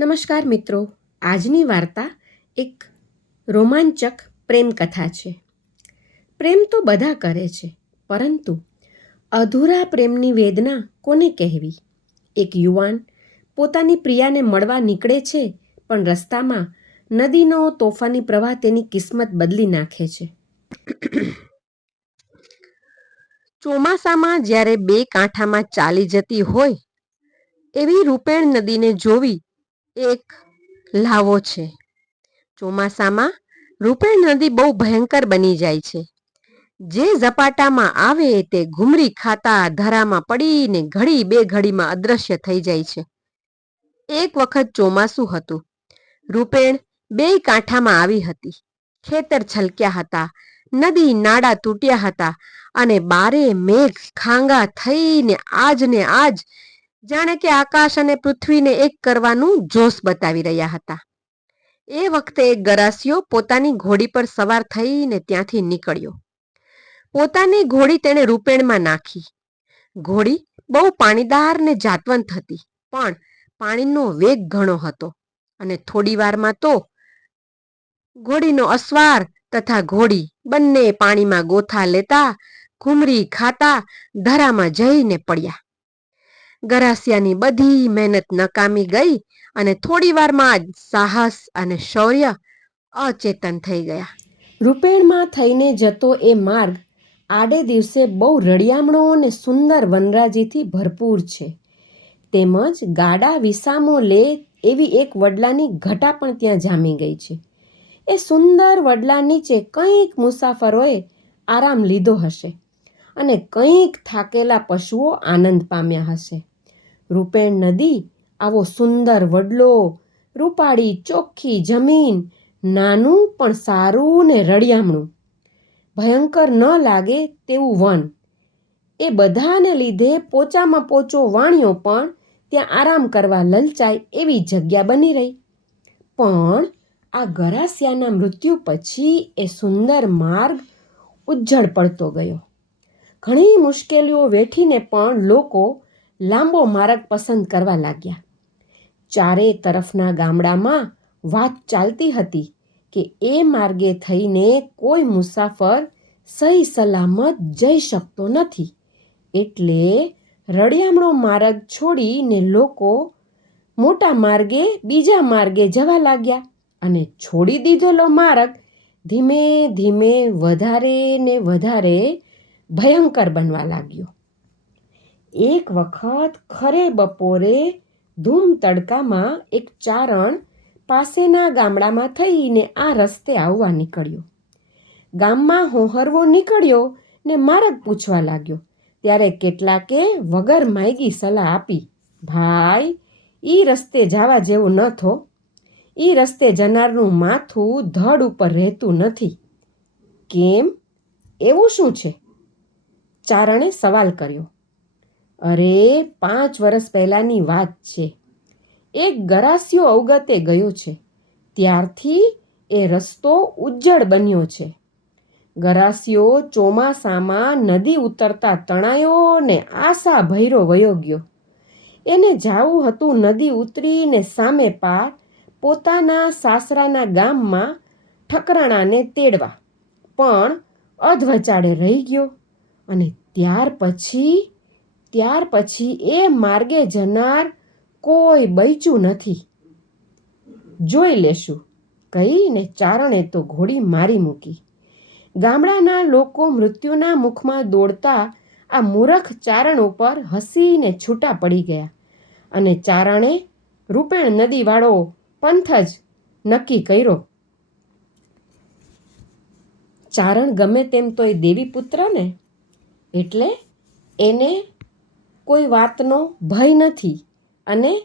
નમસ્કાર મિત્રો. આજની વાર્તા એક રોમાંચક પ્રેમ કથા છે. પ્રેમ તો બધા કરે છે, પરંતુ અધૂરા પ્રેમની વેદના કોને કહેવી? એક યુવાન પોતાની પ્રિયાને મળવા નીકળે છે, પણ રસ્તામાં નદીનો તોફાની પ્રવાહ તેની કિસ્મત બદલી નાખે છે. ચોમાસામાં જ્યારે બે કાંઠામાં ચાલી જતી હોય, એવી રૂપેણ નદીને જોવી એક લાવો છે. ચોમાસામાં રૂપેણ નદી બહુ ભયંકર બની જાય છે. જે ઝપાટામાં આવે તે ઘુમરી ખાતા ધરામાં પડીને ઘડી બે ઘડીમાં અદ્રશ્ય થઈ જાય છે. એક વખત ચોમાસું હતું. રૂપેણ બે કાંઠામાં આવી હતી. ખેતર છલક્યા હતા. નદી નાડા તૂટ્યા હતા અને બારે મેઘ ખાંગા થઈને આજ ને આજ જાણે કે આકાશ અને પૃથ્વીને એક કરવાનું જોશ બતાવી રહ્યા હતા. એ વખતે એક ગરાસિયો પોતાની ઘોડી પર સવાર થઈને ત્યાંથી નીકળ્યો. પોતાની ઘોડી તેણે રૂપેણમાં નાખી. ઘોડી બહુ પાણીદાર ને જાતવંત હતી, પણ પાણીનો વેગ ઘણો હતો અને થોડી વારમાં તો ઘોડીનો અસવાર તથા ઘોડી બંને પાણીમાં ગોથા લેતા, ઘૂમરી ખાતા, ધરામાં જઈને પડ્યા. ગરાસિયાની બધી મહેનત નકામી ગઈ અને થોડી વારમાં જ સાહસ અને શૌર્ય અચેતન થઈ ગયા. રૂપેણમાં થઈને જતો એ માર્ગ આડે દિવસે બહુ રળિયામણો અને સુંદર વનરાજીથી ભરપૂર છે. તેમજ ગાડા વિસામો લે એવી એક વડલાની ઘટા પણ ત્યાં જામી ગઈ છે. એ સુંદર વડલા નીચે કંઈક મુસાફરોએ આરામ લીધો હશે અને કંઈક થાકેલા પશુઓ આનંદ પામ્યા હશે. રૂપેણ નદી, આવો સુંદર વડલો, રૂપાળી ચોખ્ખી જમીન, નાનું પણ સારું ને રળિયામણું. ભયંકર ન લાગે તેવું વન. એ બધાને લીધે પોચામાં પોચો વાણિયો પણ ત્યાં આરામ કરવા લલચાય એવી જગ્યા બની રહી. પણ આ ગરાસિયાના મૃત્યુ પછી એ સુંદર માર્ગ ઉજ્જળ પડતો ગયો. ઘણી મુશ્કેલીઓ વેઠીને પણ લોકો લાંબો માર્ગ પસંદ કરવા લાગ્યા. ચારે તરફના ગામડામાં વાત ચાલતી હતી કે એ માર્ગે થઈને કોઈ મુસાફર સહી સલામત જઈ શકતો નથી. એટલે રળિયામણો માર્ગ છોડીને લોકો મોટા માર્ગે બીજા માર્ગે જવા લાગ્યા અને છોડી દીધેલો માર્ગ ધીમે ધીમે વધારે ને વધારે ભયંકર બનવા લાગ્યો. એક વખત ખરે બપોરે ધૂમ તડકામાં એક ચારણ પાસેના ગામડામાં થઈને આ રસ્તે આવવા નીકળ્યો. ગામમાં હોહરવો નીકળ્યો ને માર્ગ પૂછવા લાગ્યો. ત્યારે કેટલાકે વગર માયગી સલાહ આપી, ભાઈ, ઈ રસ્તે જવા જેવું ન થો ઈ રસ્તે જનારનું માથું ધડ ઉપર રહેતું નથી. કેમ? એવું શું છે? ચારણે સવાલ કર્યો. અરે, પાંચ વર્ષ પહેલાંની વાત છે. એક ગરાસિયો અવગતે ગયો છે. ત્યારથી એ રસ્તો ઉજ્જળ બન્યો છે. ગરાસિયો ચોમાસામાં નદી ઉતરતા તણાયો ને આશા ભૈરો વયો ગયો. એને જાવું હતું નદી ઉતરીને સામે પાર પોતાના સાસરાના ગામમાં ઠકરાણાને તેડવા. પણ અધવચાડે રહી ગયો અને ત્યાર પછી ત્યાર પછી એ માર્ગે જનાર કોઈ બચ્યું નથી. જોઈ લેશું. કહીને ચારણે તો ઘોડી મારી મૂકી. ગામડાના લોકો મૃત્યુના મુખમાં દોડતા આ મૂરખ ચારણ ઉપર હસીને છૂટા પડી ગયા અને ચારણે રૂપેણ નદીવાળો પંથ જ નક્કી કર્યો. ચારણ ગમે તેમ તોય દેવી પુત્ર ને એટલે એને કોઈ વાતનો ભય નથી. અને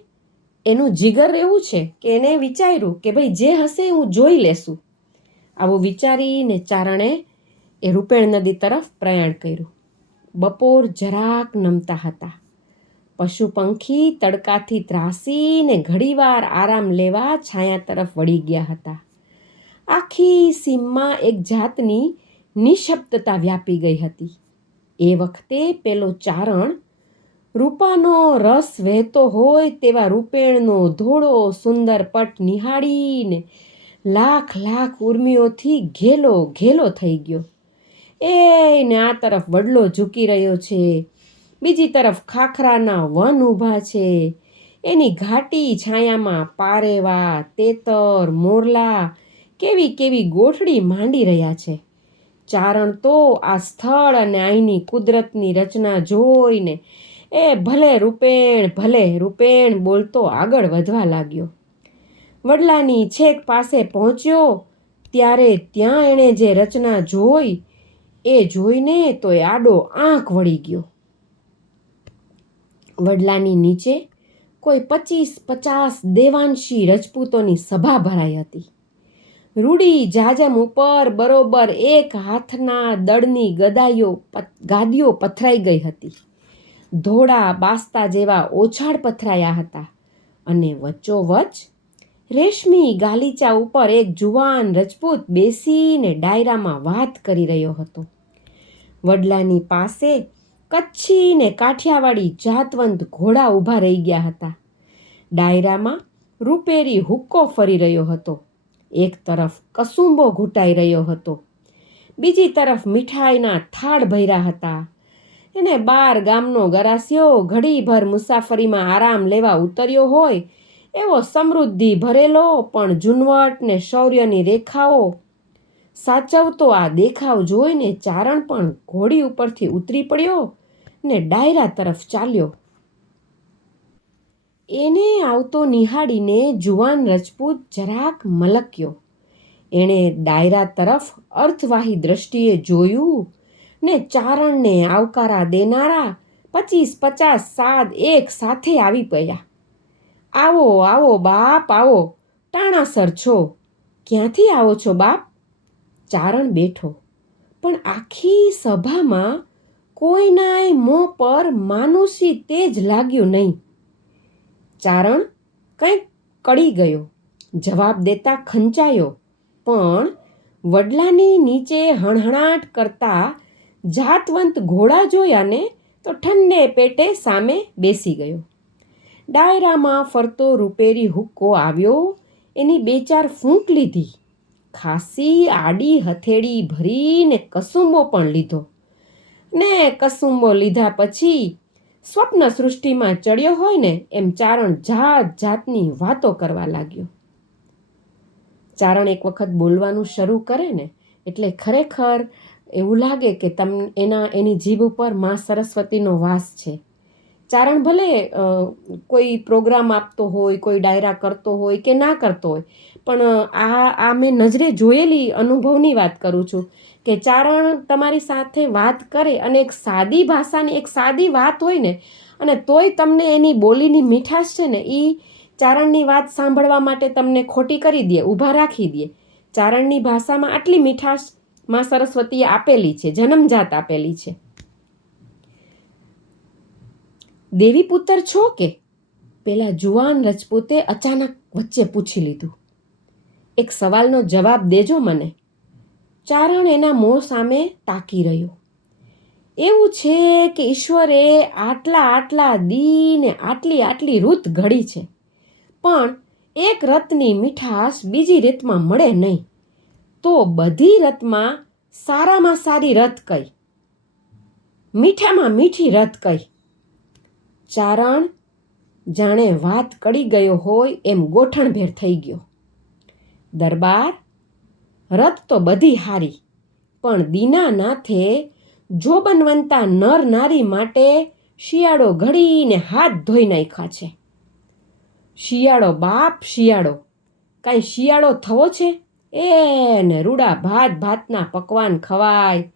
એનું જીગર એવું છે કે એને વિચાર્યું કે ભાઈ જે હશે હું જોઈ લેશું. આવું વિચારીને ચારણે એ રૂપેણ નદી તરફ પ્રયાણ કર્યું. બપોર જરાક નમતા હતા. પશુ પંખી તડકાથી ત્રાસીને ઘડીવાર આરામ લેવા છાયા તરફ વળી ગયા હતા. આખી સીમમાં એક જાતની નિશબ્દતા વ્યાપી ગઈ હતી. એ વખતે પેલો ચારણ રૂપાનો રસ વહેતો હોય તેવા રૂપેણનો ધોળો સુંદર પટ નિહાળીને લાખ લાખ ઉર્મિઓથી ઘેલો ઘેલો થઈ ગયો. એને આ તરફ વડલો ઝૂકી રહ્યો છે, બીજી તરફ ખાખરાના વન ઊભા છે. એની ઘાટી છાયામાં પારેવા, તેતર, મોરલા કેવી કેવી ગોઠડી માંડી રહ્યા છે. ચારણ તો આ સ્થળ અને અહીંની કુદરતની રચના જોઈને એ ભલે રૂપેણ ભલે રૂપેણ બોલતો આગળ વધવા લાગ્યો. વડલાની છેક પાસે પહોંચ્યો, ત્યારે ત્યાં એણે જે રચના જોઈ, એ જોઈને તો એ આડો આંખ વળી ગયો. વડલાની નીચે કોઈ પચીસ પચાસ દેવાંશી રજપૂતોની સભા ભરાઈ હતી. રૂડી જાજમ ઉપર બરોબર એક હાથના દળની ગદાઈઓ, ગાદીઓ પથરાઈ ગઈ હતી. ધોળા બાસ્તા જેવા ઓછાળ પથરાયા હતા અને વચ્ચોવચ રેશમી ગાલીચા ઉપર એક જુવાન રજપૂત બેસીને ડાયરામાં વાત કરી રહ્યો હતો. વડલાની પાસે કચ્છી ને કાઠિયાવાડી જાતવંત ઘોડા ઊભા રહી ગયા હતા. ડાયરામાં રૂપેરી હુક્કો ફરી રહ્યો હતો. એક તરફ કસુંબો ઘૂંટાઈ રહ્યો હતો. બીજી તરફ મીઠાઈના થાળ ભર્યા હતા. એને બાર ગામનો ગરાસિયો ઘડીભર મુસાફરીમાં આરામ લેવા ઉતર્યો હોય, એવો સમૃદ્ધિ ભરેલો પણ ઝુનવટ ને શૌર્યની રેખાઓ સાચવતો આ દેખાવ જોઈને ચારણ પણ ઘોડી ઉપરથી ઉતરી પડ્યો ને ડાયરા તરફ ચાલ્યો. એને આવતો નિહાળીને જુવાન રજપૂત જરાક મલક્યો. એણે ડાયરા તરફ અર્થવાહી દ્રષ્ટિએ જોયું ને ચારણને આવકારા દેનારા પચીસ, પચાસ સાદ એક સાથે આવી પડ્યા. આવો આવો, બાપ, આવો ટાણાસર છો. ક્યાંથી આવો છો, બાપ? ચારણ બેઠો. પણ આખી સભામાં કોઈનાય મોં પર માનુષી તેજ લાગ્યું નહીં. ચારણ કંઈક કડી ગયો. જવાબ દેતા ખંચાયો. પણ વડલાની નીચે હણહણાટ કરતા જાતવંત ઘોડા જોયા ને તો ઠંડે પેટે સામે બેસી ગયો. ડાયરામાં ફરતો રૂપેરી હુક્કો આવ્યો, એની બે ચાર ફૂંક લીધી. ખાસી આડી હથેળી ભરીને કસુંબો પણ લીધો. ને કસુંબો લીધા પછી સ્વપ્ન સૃષ્ટિમાં ચડ્યો હોય ને એમ ચારણ જાત જાતની વાતો કરવા લાગ્યો. ચારણ એક વખત બોલવાનું શરૂ કરે ને એટલે ખરેખર એવું લાગે કે તમ એના, એની જીભ ઉપર મા સરસ્વતીનો વાસ છે. ચારણ ભલે કોઈ પ્રોગ્રામ આપતો હોય, કોઈ ડાયરા કરતો હોય કે ના કરતો હોય, પણ, આ આ મેં નજરે જોયેલી અનુભવની વાત કરું છું કે ચારણ તમારી સાથે વાત કરે અને એક સાદી ભાષાની એક સાદી વાત હોય ને, અને તોય તમને એની બોલીની મીઠાશ છે ને એ ચારણની વાત સાંભળવા માટે તમને ખોટી કરી દે, ઊભા રાખી દે. ચારણની ભાષામાં આટલી મીઠાશ માં સરસ્વતીએ આપેલી છે, જન્મજાત આપેલી છે. દેવી પુત્ર છો કે? પેલા જુવાન રજપૂતે અચાનક વચ્ચે પૂછી લીધું. એક સવાલનો જવાબ દેજો મને. ચારણ એના મોં સામે તાકી રહ્યો. એવું છે કે ઈશ્વરે આટલા આટલા દીને આટલી આટલી રૂત ઘડી છે. પણ એક રથની મીઠાશ બીજી રીતમાં મળે નહીં. તો બધી રથમાં સારામાં સારી રથ કઈ. મીઠામાં મીઠી રથ કઈ. ચારણ જાણે વાત કડી ગયો હોય એમ ગોઠણભેર થઈ ગયો. દરબાર રથ તો બધી હારી, પણ દીનાનાથે જોબનવંતા નર નારી માટે શિયાળો ઘડીને હાથ ધોઈ નાખ્યા છે. શિયાળો બાપ, શિયાળો. કાંઈ શિયાળો થવો છે? એને રૂડા ભાત ભાતના પકવાન ખવાય.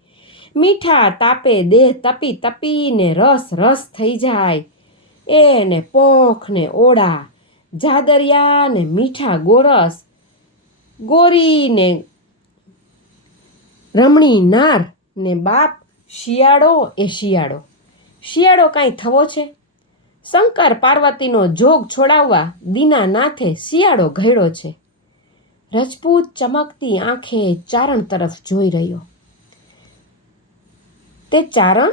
મીઠા તાપે દેહ તપી તપીને રસ રસ થઈ જાય. એને પોખ ને ઓળા જાદરિયા ને મીઠા ગોરસ, ગોરીને રમણી નાર ને બાપ શિયાળો એ શિયાળો. શિયાળો કાંઈ થવો છે? શંકર પાર્વતીનો જોગ છોડાવવા દીના નાથે શિયાળો ઘડ્યો છે. રજપૂત ચમકતી આંખે ચારણ તરફ જોઈ રહ્યો. તે ચારણ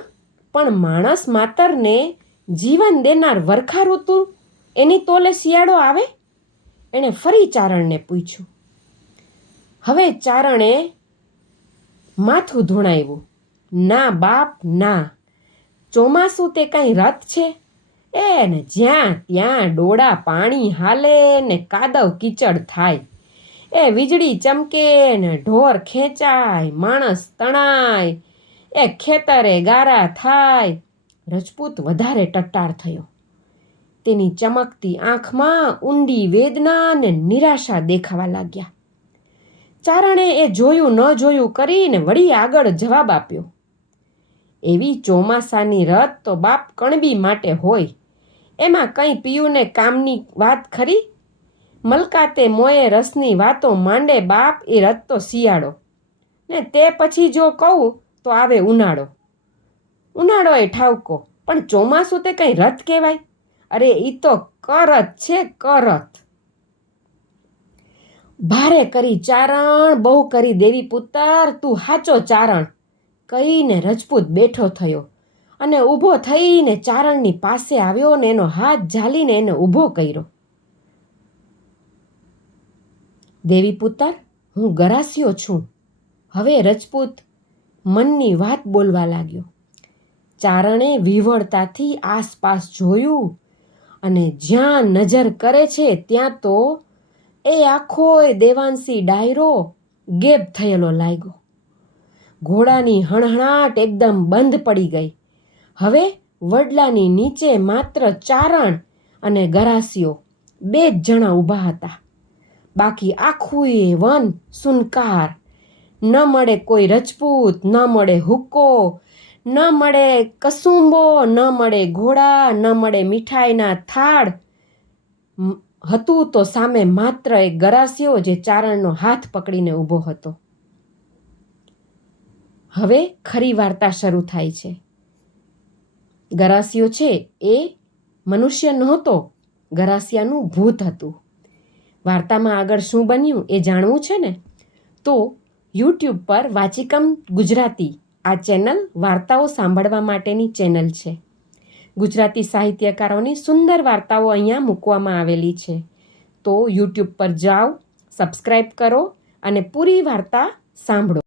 પણ માણસ માતરને જીવન દેનાર વરખા ઋતુ એની તોલે શિયાળો આવે? એણે ફરી ચારણને પૂછ્યું. હવે ચારણે માથું ધૂણાવ્યું. ના બાપ, ના. ચોમાસું તે કાંઈ રથ છે? એ ને જ્યાં ત્યાં ડોળા પાણી હાલે ને કાદવ કીચડ થાય. એ વીજળી ચમકે ને ઢોર ખેંચાય, માણસ તણાય, એ ખેતરે ગારા થાય. રજપૂત વધારે ટટ્ટાર થયો. તેની ચમકતી આંખમાં ઊંડી વેદના અને નિરાશા દેખાવા લાગ્યા. ચારણે એ જોયું ન જોયું કરીને વળી આગળ જવાબ આપ્યો. એવી ચોમાસાની રથ તો બાપ કણબી માટે હોય. એમાં કંઈ પીયુને કામની વાત ખરી? મલકાતે મોએ રસની વાતો માંડે બાપ એ રત તો શિયાળો. ને તે પછી જો કહું તો આવે ઉનાળો. ઉનાળો એ ઠાવકો, પણ ચોમાસું તે કંઈ રથ કહેવાય? અરે એ તો કરત છે કરત. ભારે કરી ચારણ, બહુ કરી દેવી પુત્તર, તું હાચો ચારણ. કહીને રજપૂત બેઠો થયો અને ઊભો થઈને ચારણની પાસે આવ્યો ને એનો હાથ ઝાલીને એને ઊભો કર્યો. દેવી પુત્ર, હું ગરાસિયો છું. હવે રજપૂત મનની વાત બોલવા લાગ્યો. ચારણે વિવળતાથી આસપાસ જોયું અને જ્યાં નજર કરે છે ત્યાં તો એ આખોય દેવાંશી ડાયરો ગેપ થયેલો લાગ્યો. ઘોડાની હણહણાટ એકદમ બંધ પડી ગઈ. હવે વડલાની નીચે માત્ર ચારણ અને ગરાસીઓ બે જ જણા ઊભા હતા. બાકી આખું એ વન સુનકાર. ન મળે કોઈ રજપૂત, ન મળે હુક્કો, ન મળે કસુંબો, ન મળે ઘોડા, ન મળે મીઠાઈના થાળ. હતું તો સામે માત્ર એક ગરાસિયો જે ચારણનો હાથ પકડીને ઊભો હતો. હવે ખરી વાર્તા શરૂ થાય છે. ગરાસિયો છે એ મનુષ્ય નહોતો, ગરાસિયાનું ભૂત હતું. વાર્તામાં આગળ શું બન્યું એ જાણવું છે ને? તો યુટ્યુબ પર વાચિકમ ગુજરાતી આ ચેનલ વાર્તાઓ સાંભળવા માટેની ચેનલ છે. ગુજરાતી સાહિત્યકારોની સુંદર વાર્તાઓ અહીંયા મૂકવામાં આવેલી છે. તો યુટ્યુબ પર જાઓ સબસ્ક્રાઈબ કરો અને પૂરી વાર્તા સાંભળો.